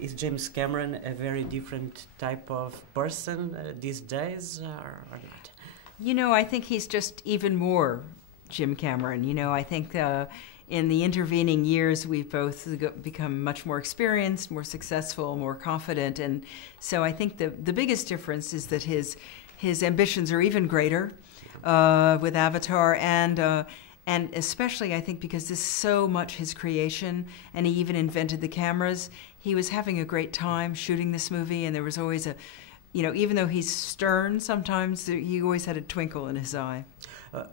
Is James Cameron a very different type of person these days, or not? You know, I think he's just even more Jim Cameron. You know, I think in the intervening years, we've both become much more experienced, more successful, more confident. And so I think the biggest difference is that his ambitions are even greater with Avatar, and especially I think because this is so much his creation, and he even invented the cameras. He was having a great time shooting this movie, and there was always a, you know, even though he's stern sometimes, he always had a twinkle in his eye.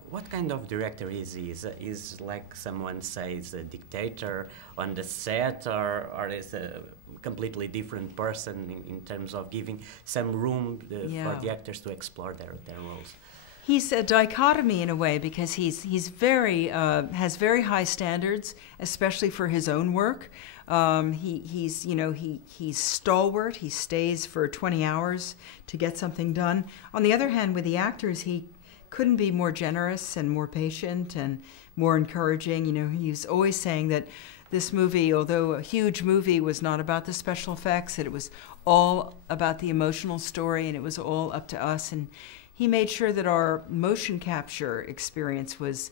What kind of director is he? Is like someone says a dictator on the set, or is a completely different person in terms of giving some room for the actors to explore their roles? He's a dichotomy in a way, because he's very has very high standards, especially for his own work. He's stalwart. He stays for 20 hours to get something done. On the other hand, with the actors, he couldn't be more generous and more patient and more encouraging. You know, he was always saying that this movie, although a huge movie, was not about the special effects, that it was all about the emotional story, and it was all up to us. And he made sure that our motion capture experience was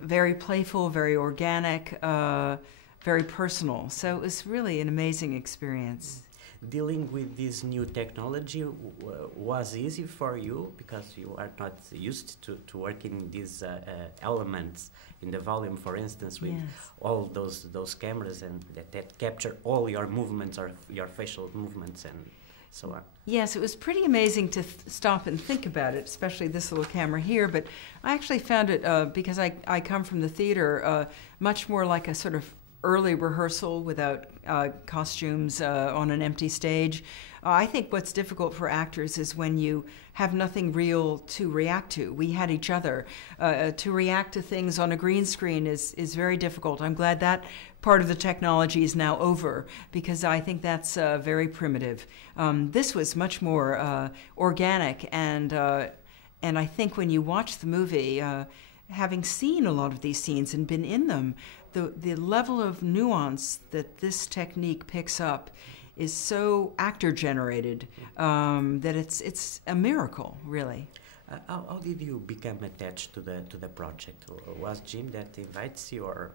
very playful, very organic, very personal. So it was really an amazing experience. Dealing with this new technology was easy for you, because you are not used to working these elements in the volume, for instance, with all those cameras and that capture all your movements or your facial movements and so on. Yes, it was pretty amazing to stop and think about it, especially this little camera here. But I actually found it, because I come from the theater, much more like a sort of early rehearsal without costumes on an empty stage. I think what's difficult for actors is when you have nothing real to react to. We had each other. To react to things on a green screen is very difficult. I'm glad that part of the technology is now over, because I think that's very primitive. This was much more organic, and I think when you watch the movie, having seen a lot of these scenes and been in them, the level of nuance that this technique picks up is so actor-generated that it's a miracle, really. How did you become attached to the project? Was Jim that invites you, or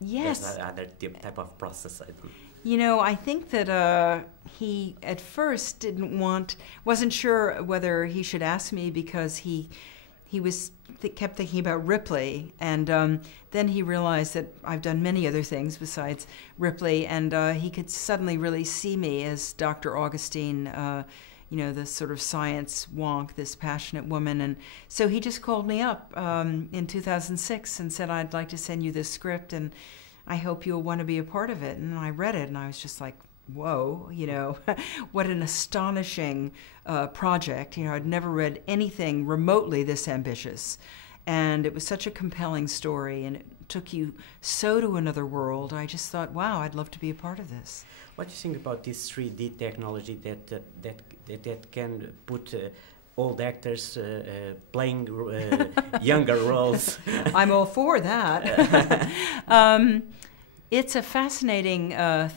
yes, there's other type of process? I don't know. You know, I think that he at first wasn't sure whether he should ask me, because he kept thinking about Ripley, and then he realized that I've done many other things besides Ripley, and he could suddenly really see me as Dr. Augustine, you know, the sort of science wonk, this passionate woman. And so he just called me up in 2006 and said, "I'd like to send you this script, and I hope you'll want to be a part of it." And I read it, and I was just like, whoa, you know, what an astonishing project. You know, I'd never read anything remotely this ambitious. And it was such a compelling story, and it took you so to another world. I just thought, wow, I'd love to be a part of this. What do you think about this 3D technology that can put old actors playing younger roles? I'm all for that. It's a fascinating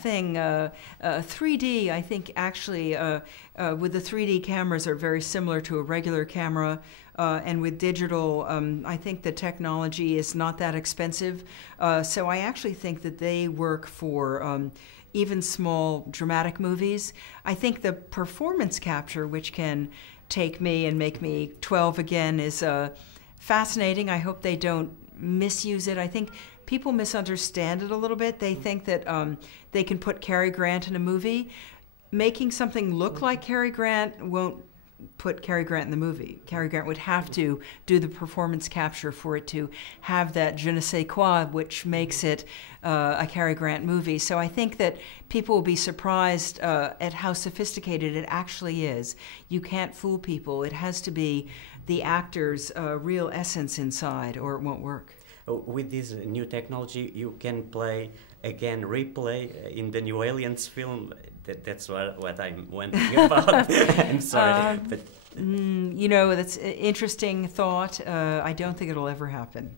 thing. 3D, I think, actually, with the 3D cameras are very similar to a regular camera. And with digital, I think the technology is not that expensive. So I actually think that they work for even small dramatic movies. I think the performance capture, which can take me and make me 12 again, is fascinating. I hope they don't misuse it. I think people misunderstand it a little bit. They think that they can put Cary Grant in a movie. Making something look like Cary Grant won't put Cary Grant in the movie. Cary Grant would have to do the performance capture for it to have that je ne sais quoi, which makes it a Cary Grant movie. So I think that people will be surprised at how sophisticated it actually is. You can't fool people. It has to be the actor's real essence inside, or it won't work. With this new technology, you can play again, replay in the new Aliens film. That's what I'm wondering about. I'm sorry, but you know, that's an interesting thought. I don't think it'll ever happen.